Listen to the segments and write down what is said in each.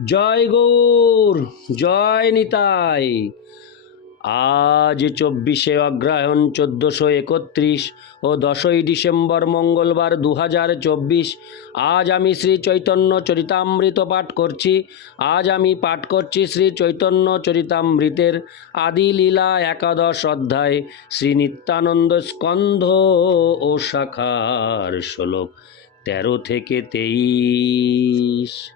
জয় গৌর, জয় নিতাই। আজ চব্বিশে অগ্রহায়ণ চোদ্দোশো একত্রিশ ও দশই ডিসেম্বর মঙ্গলবার দু চব্বিশ। আজ আমি শ্রী চৈতন্য চরিতামৃত পাঠ করছি। আজ আমি পাঠ করছি শ্রী চৈতন্য চরিতামৃতের আদি লীলা একাদশ অধ্যায়, শ্রী নিত্যানন্দ স্কন্ধ ও শাখার শ্লোক তেরো থেকে তেইশ।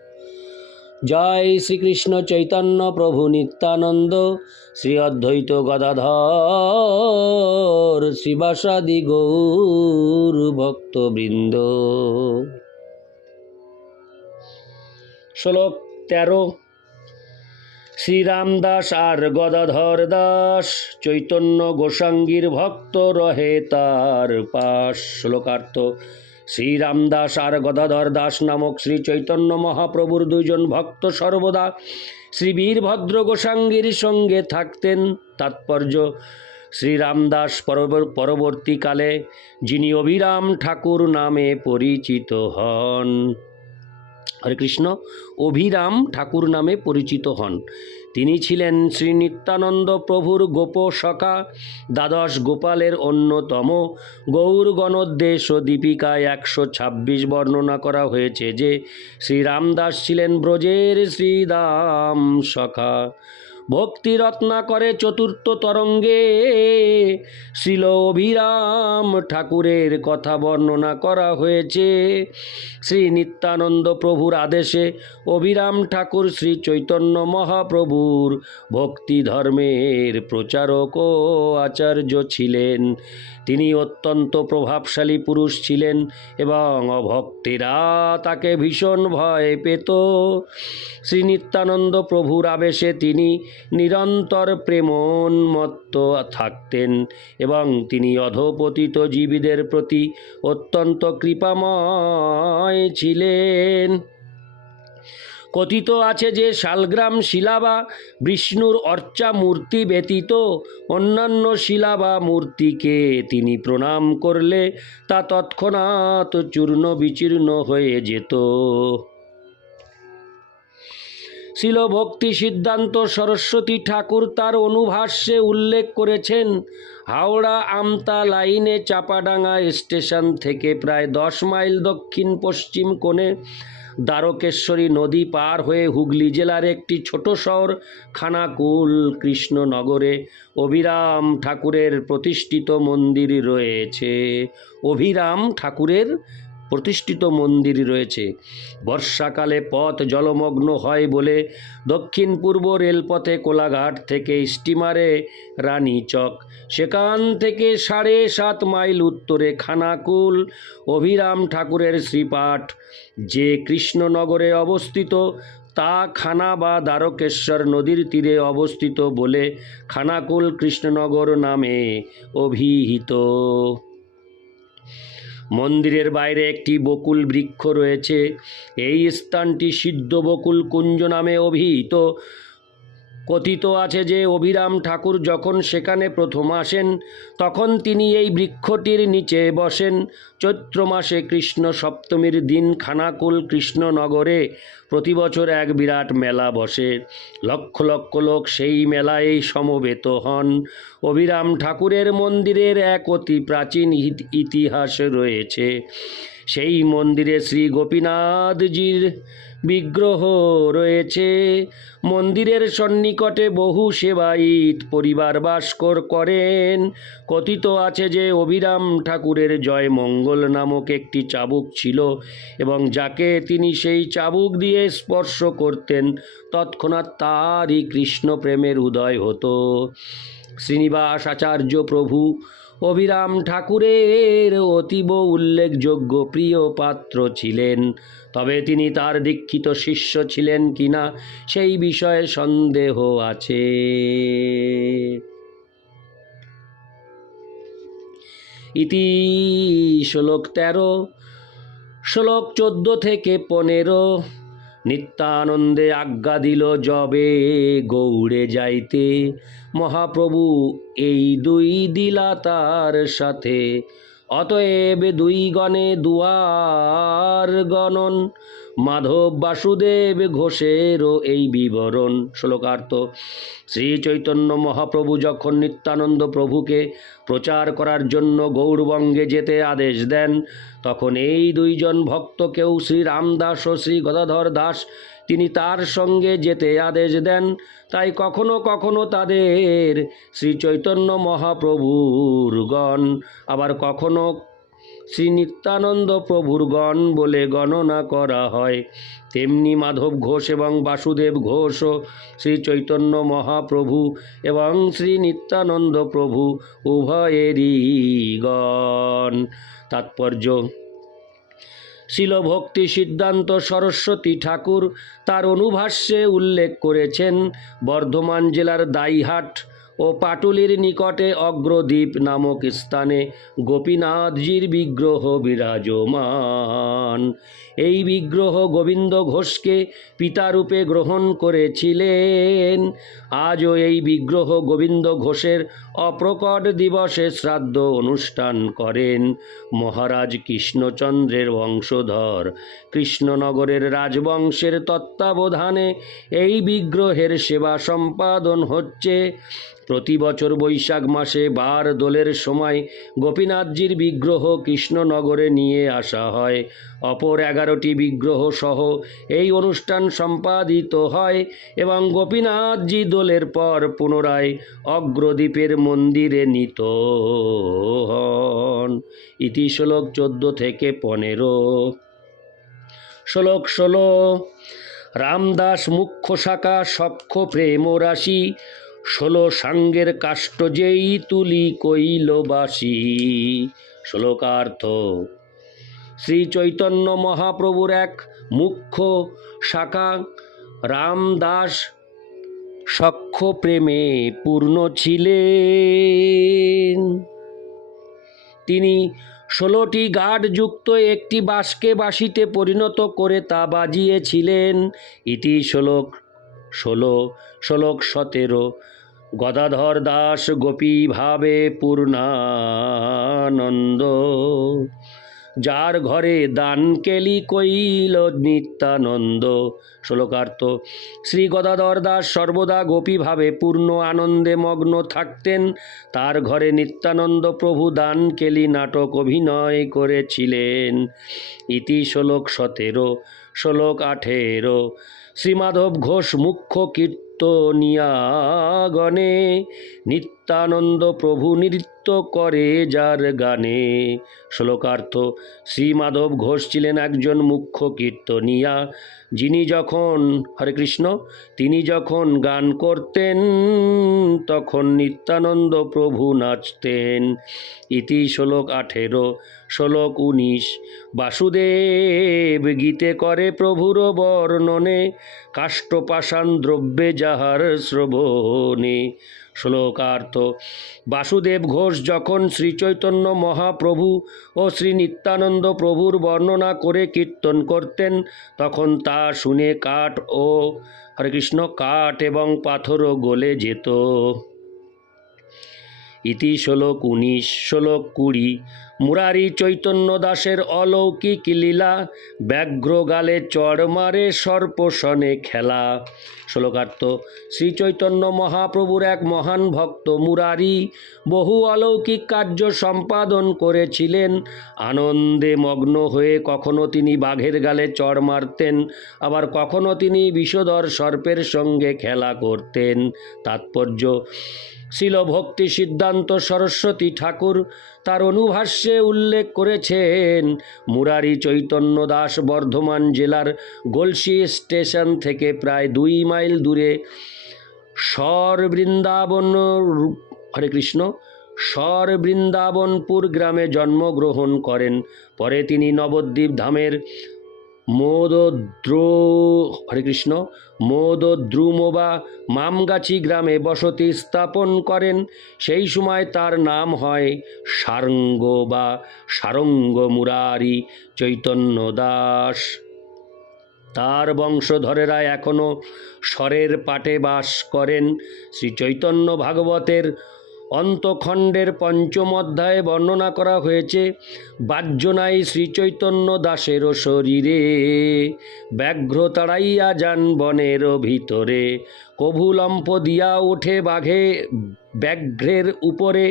জয় শ্রীকৃষ্ণ চৈতন্য প্রভু নিত্যানন্দ শ্রী অদ্বৈত গদাধর শ্রীবাসাদি গৌর ভক্তবৃন্দ। শ্লোক তেরো শ্রীরামদাস আর গদাধর দাস, চৈতন্য গোসাঙ্গীর ভক্ত রহে তার পাশ। শ্লোকার্থ শ্রীরামদাস আর গদাধর দাস নামক শ্রী চৈতন্য মহাপ্রভুর দুজন ভক্ত সর্বদা শ্রী বীরভদ্র গোসাঙ্গীর সঙ্গে থাকতেন। তাৎপর্য, শ্রীরামদাস পরব- পরবর্তীকালে যিনি অবিরাম ঠাকুর নামে পরিচিত হন। হরে কৃষ্ণ। অভিরাম ঠাকুর নামে পরিচিত হন। তিনি ছিলেন শ্রী নিত্যানন্দ প্রভুর গোপ সখা, দ্বাদশ গোপালের অন্যতম। গৌর ও দীপিকায় একশো ছাব্বিশ বর্ণনা করা হয়েছে যে শ্রীরামদাস ছিলেন ব্রজের শ্রীদাম সখা। ভক্তি রত্না করে চতুর্থ তরঙ্গে। শিল অভিরাম ঠাকুরের কথা বর্ণনা করা হয়েছে। শ্রী নিত্যানন্দ প্রভুর আদেশে অভিরাম ঠাকুর শ্রী চৈতন্য মহাপ্রভুর ভক্তি ধর্মের প্রচারক ও আচার্য ছিলেন। তিনি অত্যন্ত প্রভাবশালী পুরুষ ছিলেন এবং অভক্তেরা তাকে ভীষণ ভয় পেত। শ্রী নিত্যানন্দ প্রভুর আবেশে তিনি নিরন্তর প্রেমোন্মত্ত থাকতেন এবং তিনি অধপতিত জীবীদের প্রতি অত্যন্ত কৃপাময় ছিলেন। কথিত আছে যে শালগ্রাম শিলা বা বিষ্ণুর অর্চা মূর্তি ব্যতীত অন্যান্য শিলা বা মূর্তিকে তিনি প্রণাম করলে তা তৎক্ষণাৎ চূর্ণ বিচীর্ণ হয়ে যেত। শিল ভক্তি সিদ্ধান্ত সরস্বতী ঠাকুর তার অনুভাষ্যে উল্লেখ করেছেন, হাওড়া আমতা লাইনে চাপাডাঙ্গা স্টেশন থেকে প্রায় দশ মাইল দক্ষিণ পশ্চিম কোণে দ্বারকেশ্বরী নদী পার হয়ে হুগলি জেলার একটি ছোট শহর খানাকুল কৃষ্ণনগরে অভিরাম ঠাকুরের প্রতিষ্ঠিত মন্দির রয়েছে। অভিরাম ঠাকুরের প্রতিষ্ঠিত মন্দির রয়েছে। বর্ষাকালে পথ জলমগ্ন হয় বলে দক্ষিণ পূর্ব রেলপথে কোলাঘাট থেকে স্টিমারে রানীচক সেখান থেকে সাড়ে সাত মাইল উত্তরে খানাকুল, অভিরাম ঠাকুরের শ্রীপাঠ। যে কৃষ্ণনগরে অবস্থিত, তা খানা বা দ্বারকেশ্বর নদীর তীরে অবস্থিত বলে খানাকুল কৃষ্ণনগর নামে অভিহিত। মন্দিরের বাইরে একটি বকুল বৃক্ষ রয়েছে। এই স্থানটি সিদ্ধ বকুল কুঞ্জ নামে অভিহিত। কথিত আছে যে অভিরাম ঠাকুর যখন সেখানে প্রথম আসেন, তখন তিনি এই বৃক্ষটির নিচে বসেন। চৈত্র মাসে কৃষ্ণ সপ্তমীর দিন খানাকুল কৃষ্ণনগরে প্রতি বছর এক বিরাট মেলা বসে। লক্ষ লক্ষ লোক সেই মেলায় সমবেত হন। অভিরাম ঠাকুরের মন্দিরের এক অতি প্রাচীন ইত- ইতিহাস রয়েছে। সেই মন্দিরে শ্রী গোপীনাথজির বিগ্রহ রয়েছে। মন্দিরের সন্নিকটে বহু সেবায়িত পরিবার বাসকর করেন। কথিত আছে যে অভিরাম ঠাকুরের জয় মঙ্গল নামক একটি চাবুক ছিল এবং যাকে তিনি সেই চাবুক দিয়ে স্পর্শ করতেন, তৎক্ষণাৎ তারই কৃষ্ণ প্রেমের উদয় হতো। শ্রীনিবাস আচার্য প্রভু অভিরাম ঠাকুরের অতীব উল্লেখযোগ্য প্রিয় পাত্র ছিলেন। তবে তিনি তার দীক্ষিত শিষ্য ছিলেন কিনা সেই বিষয়ে সন্দেহ আছে। ইতি শ্লোক তেরো, শ্লোক চোদ্দ থেকে পনেরো নিত্যানন্দে আজ্ঞা দিল জবে গৌড়ে যাইতে। মহাপ্রভু এই দুই দিলা তার সাথে অতএব দুই গণে দুয়ার গণন। মাধব বাসুদেব ঘোষেরও এই বিবরণ। শ্লোকার্থ শ্রী চৈতন্য মহাপ্রভু যখন নিত্যানন্দ প্রভুকে প্রচার করার জন্য গৌরবঙ্গে যেতে আদেশ দেন, তখন এই দুইজন ভক্তকেও শ্রী রামদাস ও শ্রী গদাধর দাস তিনি তার সঙ্গে যেতে আদেশ দেন, তাই কখনো কখনো তাদের শ্রী চৈতন্য মহাপ্রভুর গণ, আবার কখনো শ্রী নিত্যানন্দ প্রভুর গণ বলে গণনা করা হয়। তেমনি মাধব ঘোষ এবং বাসুদেব ঘোষও শ্রী চৈতন্য মহাপ্রভু এবং শ্রী নিত্যানন্দ প্রভু উভয়েরই গণ। তাৎপর্য শিল ভক্তি সিদ্ধান্ত সরস্বতী ঠাকুর তার অনুভাষ্যে উল্লেখ করেছেন বর্ধমান জেলার দাইহাট ও পাটুলির নিকটে অগ্রদ্বীপ নামক স্থানে গোপীনাথজির বিগ্রহ বিরাজমান। এই বিগ্রহ গোবিন্দ ঘোষকে পিতারূপে গ্রহণ করেছিলেন। আজও এই বিগ্রহ গোবিন্দ ঘোষের অপ্রকট দিবসে শ্রাদ্ধ অনুষ্ঠান করেন। মহারাজ কৃষ্ণচন্দ্রের বংশধর। কৃষ্ণনগরের রাজবংশের তত্ত্বাবধানে এই বিগ্রহের সেবা সম্পাদন হচ্ছে। প্রতি বছর বৈশাখ মাসে বার দোলের সময় গোপীনাথজির বিগ্রহ কৃষ্ণনগরে নিয়ে আসা হয়। অপর এগারোটি বিগ্রহ সহ এই অনুষ্ঠান সম্পাদিত হয় এবং গোপীনাথজি দোলের পর পুনরায় অগ্রদ্বীপের মন্দিরে নিত হন। ইতি শ্লোক চোদ্দ থেকে পনেরো। শ্লোক ষোলো, রামদাস মুখ্য শাখা সক্ষ প্রেম রাশি ষোলো সাঙ্গের কাষ্ট যেই তুলি কৈলবাসী শ্লোকার্থ শ্রী চৈতন্য মহাপ্রভুর এক মুখ্য শাখা, রামদাস সক্ষ প্রেমে পূর্ণ ছিলেন। তিনি ষোলোটি গাঢ়যুক্ত একটি বাঁশকে বাঁশিতে পরিণত করে তা বাজিয়েছিলেন। ইতি শ্লোক ষোলো শ্লোক সতেরো, গদাধর দাস গোপী ভাবে পূর্ণানন্দ। যার ঘরে দান কেলি কইল নিত্যানন্দ। শ্লোকার্থ শ্রী গদাধর দাস সর্বদা গোপীভাবে পূর্ণ আনন্দে মগ্ন থাকতেন। তার ঘরে নিত্যানন্দ প্রভু দান কেলি নাটক অভিনয় করেছিলেন। ইতি শ্লোক সতেরো শ্লোক আঠেরো শ্রীমাধব ঘোষ মুখ্য কীর্তনিয়াগণে নিত্যানন্দ প্রভু নৃত্য করে যার গানে। শ্লোকার্থ, শ্রীমাধব ঘোষ ছিলেন একজন মুখ্য কীর্তনিয়া। যিনি যখন, হরে কৃষ্ণ, তিনি যখন গান করতেন, তখন নিত্যানন্দ প্রভু নাচতেন। ইতি শ্লোক আঠেরো, শ্লোক উনিশ, বাসুদেব গীতে করে প্রভুর বর্ণনে, কাষ্ঠপাষাণ দ্রব্যে যাহার শ্রবণে। শ্লোকার্থ। বাসুদেব ঘোষ যখন শ্রীচৈতন্য মহাপ্রভু ও শ্রী নিত্যানন্দ প্রভুর বর্ণনা করে কীর্তন করতেন, তখন তা শুনে কাঠ ও হরে কৃষ্ণ কাঠ এবং পাথরও গলে যেত। ইতি শ্লোক উনিশ, শ্লোক কুড়ি। মুরারি চৈতন্য দাসের অলৌকিক লীলা, ব্যাঘ্র গালে চড় মারে সর্পসনে খেলা। শ্লোকার্থ শ্রী চৈতন্য মহাপ্রভুর এক মহান ভক্ত মুরারি বহু অলৌকিক কার্য সম্পাদন করেছিলেন। আনন্দে মগ্ন হয়ে কখনো তিনি বাঘের গালে চড় মারতেন, আবার কখনো তিনি বিষধর সর্পের সঙ্গে খেলা করতেন। তাৎপর্য শিল ভক্তি সিদ্ধান্ত সরস্বতী ঠাকুর তার অনুভাষ্যে উল্লেখ করেছেন, মুরারি চৈতন্য দাস বর্ধমান জেলার গলসি স্টেশন থেকে প্রায় দুই মাইল দূরে সর বৃন্দাবন হরে কৃষ্ণ স্বর বৃন্দাবনপুর গ্রামে জন্মগ্রহণ করেন। পরে তিনি নবদ্বীপ ধামের মোদদ্র হরে কৃষ্ণ মোদদ্রুম বা মামগাছি গ্রামে বসতি স্থাপন করেন। সেই সময় তার নাম হয় সারঙ্গ বা সারঙ্গ মুরারি চৈতন্য দাস। তার বংশধরেরা এখনও স্বরের পাটে বাস করেন। শ্রী চৈতন্য ভাগবতের অন্তখণ্ডের পঞ্চম অধ্যায়ে বর্ণনা করা হয়েছে বাহ্যনাই শ্রীচৈতন্য দাসের শরীরে, ব্যাঘ্র তাড়াইয়া যান বনের ভিতরে। কভুলম্প দিয়া ওঠে বাঘে ব্যাঘ্রের উপরে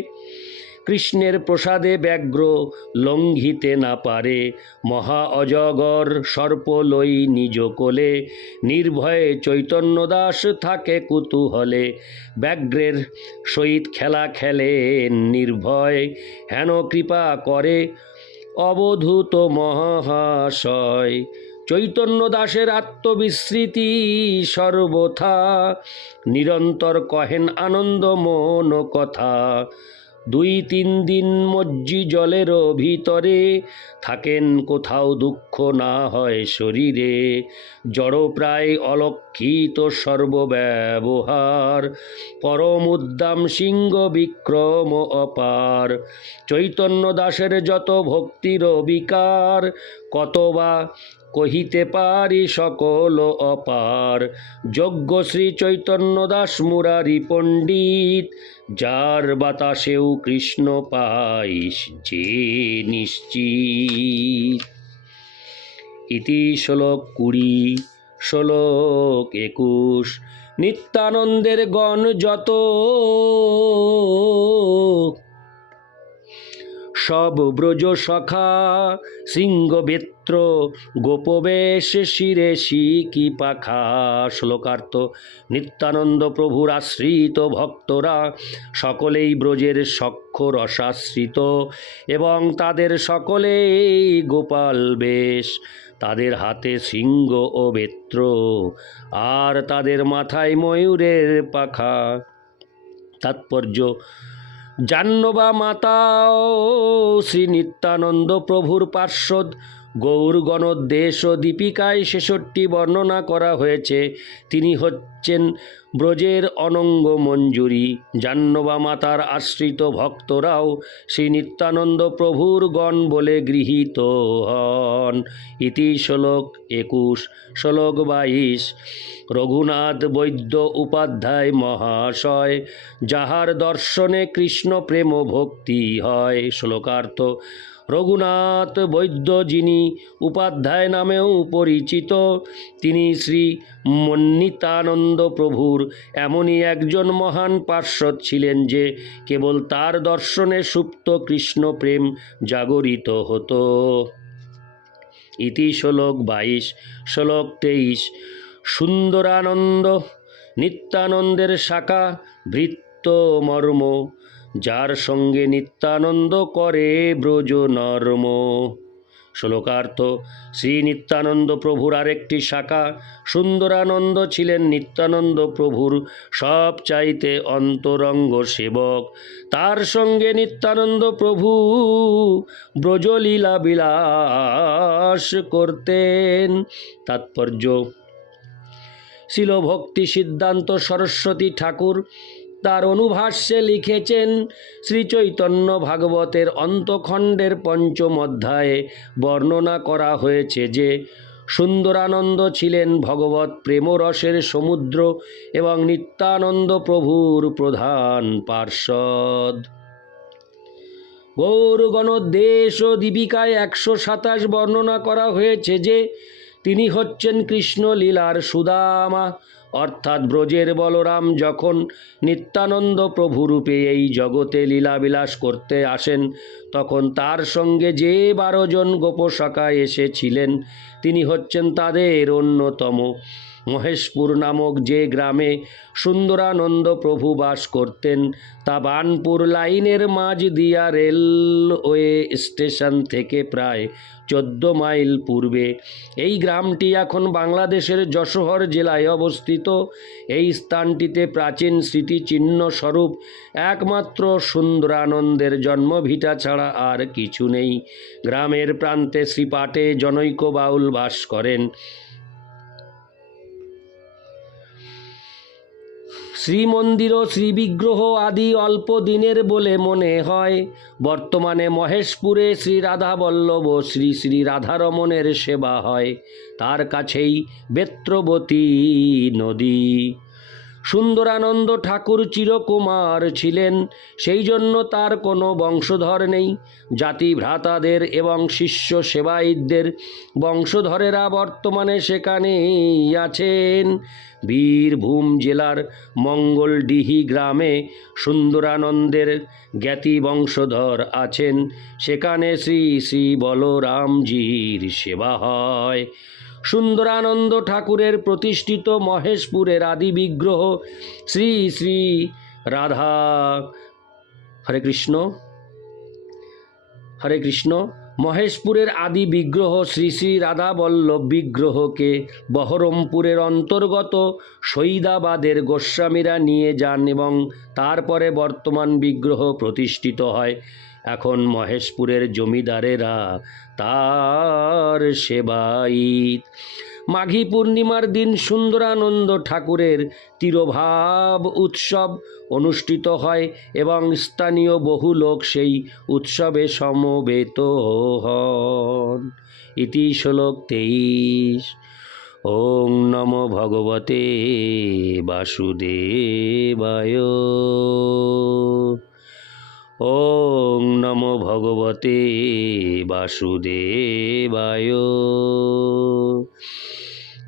কৃষ্ণের প্রসাদে ব্যাঘ্র লঙ্ঘিতে না পারে। মহা অজগর সর্প লই নিজ কোলে। নির্ভয়ে চৈতন্যদাস থাকে কুতূহলে। ব্যাঘ্রের সহিত খেলা খেলেন নির্ভয়। হেন কৃপা করে অবধূত মহাশয় চৈতন্য দাসের আত্মবিস্মৃতি সর্বথা। নিরন্তর কহেন আনন্দ মন কথা। দুই তিন দিন মজ্জি জলের ভিতরে। থাকেন কোথাও দুঃখ না হয় শরীরে। জড় প্রায় অলক্ষিত সর্বব্যবহার। পরম উদ্দাম সিংহ বিক্রম অপার। চৈতন্য দাসের যত ভক্তির বিকার কতবা কহিতে পারি সকল অপার। যজ্ঞ শ্রী চৈতন্য দাস মুরারি পণ্ডিত, যার বাতাসেও কৃষ্ণ পাইস যে নিশ্চিত। ইতি শ্লোক কুড়ি, শ্লোক একুশ, নিত্যানন্দের গণ যত সব ব্রজ সখা সিংহ বেত্র গোপবেশ শিরে শিকি পাখা, শ্লোকার্থ নিত্যানন্দ প্রভুর আশ্রিত ভক্তরা, সকলেই ব্রজের সক্ষ রসাশ্রিত এবং তাদের সকলেই গোপাল বেশ। তাদের হাতে সিংহ ও বেত্র, আর তাদের মাথায় ময়ূরের পাখা। তাৎপর্য জাহ্নবা মাতা শ্রী নিত্যানন্দ প্রভুর পার্শ্বদ। গৌরগণ দেশ ও দীপিকায় ছেষট্টি বর্ণনা করা হয়েছে। তিনি হচ্ছেন ব্রজের অনঙ্গ মঞ্জুরি, জাহ্নবা মাতার আশ্রিত ভক্তরাও শ্রী নিত্যানন্দ প্রভুর গণ বলে গৃহীত হন। ইতি শ্লোক একুশ, শ্লোক বাইশ, রঘুনাথ বৈদ্য উপাধ্যায় মহাশয়, যাহার দর্শনে কৃষ্ণ প্রেম ভক্তি হয়। শ্লোকার্থ, রঘুনাথ বৈদ্য যিনি উপাধ্যায় নামেও পরিচিত, তিনি শ্রী মন্নিতানন্দ প্রভুর এমনই একজন মহান পার্শ্বদ ছিলেন যে কেবল তার দর্শনে সুপ্ত কৃষ্ণ প্রেম জাগরিত হতো। ইতি শ্লোক বাইশ, শ্লোক তেইশ, সুন্দরানন্দ, নিত্যানন্দের শাখা, ভৃত্য মর্ম, যার সঙ্গে নিত্যানন্দ করে ব্রজ নর্ম। শ্লোকার্থ শ্রী নিত্যানন্দ প্রভুর আরেকটি শাখা। সুন্দরানন্দ ছিলেন নিত্যানন্দ প্রভুর সব চাইতে অন্তরঙ্গ সেবক। তার সঙ্গে নিত্যানন্দ প্রভু ব্রজলীলা বিলাস করতেন। তাৎপর্য। শিল ভক্তি সিদ্ধান্ত সরস্বতী ঠাকুর তার অনুভাষ্যে লিখেছেন শ্রী চৈতন্য ভাগবতের অন্তখণ্ডের পঞ্চম অধ্যায়ে বর্ণনা করা হয়েছে যে সুন্দরানন্দ ছিলেন ভগবত প্রেমরসের সমুদ্র এবং নিত্যানন্দ প্রভুর প্রধান পার্ষদ গৌরগণ দেশ ও দীপিকায় একশো সাতাশ বর্ণনা করা হয়েছে যে তিনি হচ্ছেন কৃষ্ণ লীলার সুদামা। অর্থাৎ ব্রজের বলরাম যখন নিত্যানন্দ প্রভুরূপে এই জগতে লীলাবিলাস করতে আসেন তখন তার সঙ্গে যে বারো জন গোপসখা এসেছিলেন, তিনি হচ্ছেন তাদের অন্যতম। মহেশপুর নামক যে গ্রামে সুন্দরানন্দ প্রভু বাস করতেন, তা বানপুর লাইনের মাঝ দিয়া রেলওয়ে স্টেশন থেকে প্রায় চোদ্দ মাইল পূর্বে। এই গ্রামটি এখন বাংলাদেশের যশোহর জেলায় অবস্থিত। এই স্থানটিতে প্রাচীন স্মৃতিচিহ্ন স্বরূপ একমাত্র সুন্দরানন্দের জন্মভিটা ছাড়া আর কিছু নেই। গ্রামের প্রান্তে শ্রীপাটে জনৈক বাউল বাস করেন। শ্রীমন্দির ও শ্রীবিগ্রহ আদি অল্প দিনের বলে মনে হয়। বর্তমানে মহেশপুরে শ্রী রাধা বল্লভ ও শ্রী শ্রী রাধারমণের সেবা হয়। তার কাছেই বেত্রবতী নদী। সুন্দরানন্দ ঠাকুর চিরকুমার ছিলেন, সেই জন্য তার কোনো বংশধর নেই। জাতি ভ্রাতাদের এবং শিষ্য সেবায়িতদের বংশধরেরা বর্তমানে সেখানেই আছেন। বীরভূম জেলার মঙ্গলডিহি গ্রামে সুন্দরানন্দের জ্ঞাতি বংশধর আছেন। সেখানে শ্রী শ্রী বলরামজির সেবা হয়। সুন্দরানন্দ ঠাকুরের প্রতিষ্ঠিত মহেশপুরের আদি বিগ্রহ শ্রী শ্রী রাধা। হরে কৃষ্ণ। হরে কৃষ্ণ। মহেশপুরের আদি বিগ্রহ শ্রী শ্রী রাধা বল্লভ বিগ্রহকে বহরমপুরের অন্তর্গত সৈদাবাদের গোস্বামীরা নিয়ে যান এবং তারপরে বর্তমান বিগ্রহ প্রতিষ্ঠিত হয়। এখন মহেশপুরের জমিদারেরা তার সেবায়িত মাঘী পূর্ণিমার দিন সুন্দরানন্দ ঠাকুরের তিরোভাব উৎসব অনুষ্ঠিত হয় এবং স্থানীয় বহু লোক সেই উৎসবে সমবেত হন। ইতি শ্লোক তেইশ। ওং নম ভগবতে বাসুদেবায়। ওং নম ভগবতে বাসুদেবায়।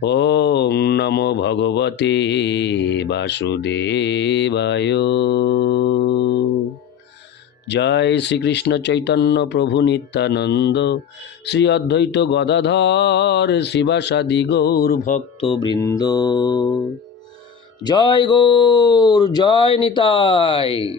ওং নম ভগবতে বাসুদেবায়। জয় শ্রীকৃষ্ণ চৈতন্য প্রভু নিত্যানন্দ, শ্রী অদ্বৈত গদাধর শিবাসাদি গৌর ভক্তবৃন্দ। জয় গৌর, জয় নিতাই।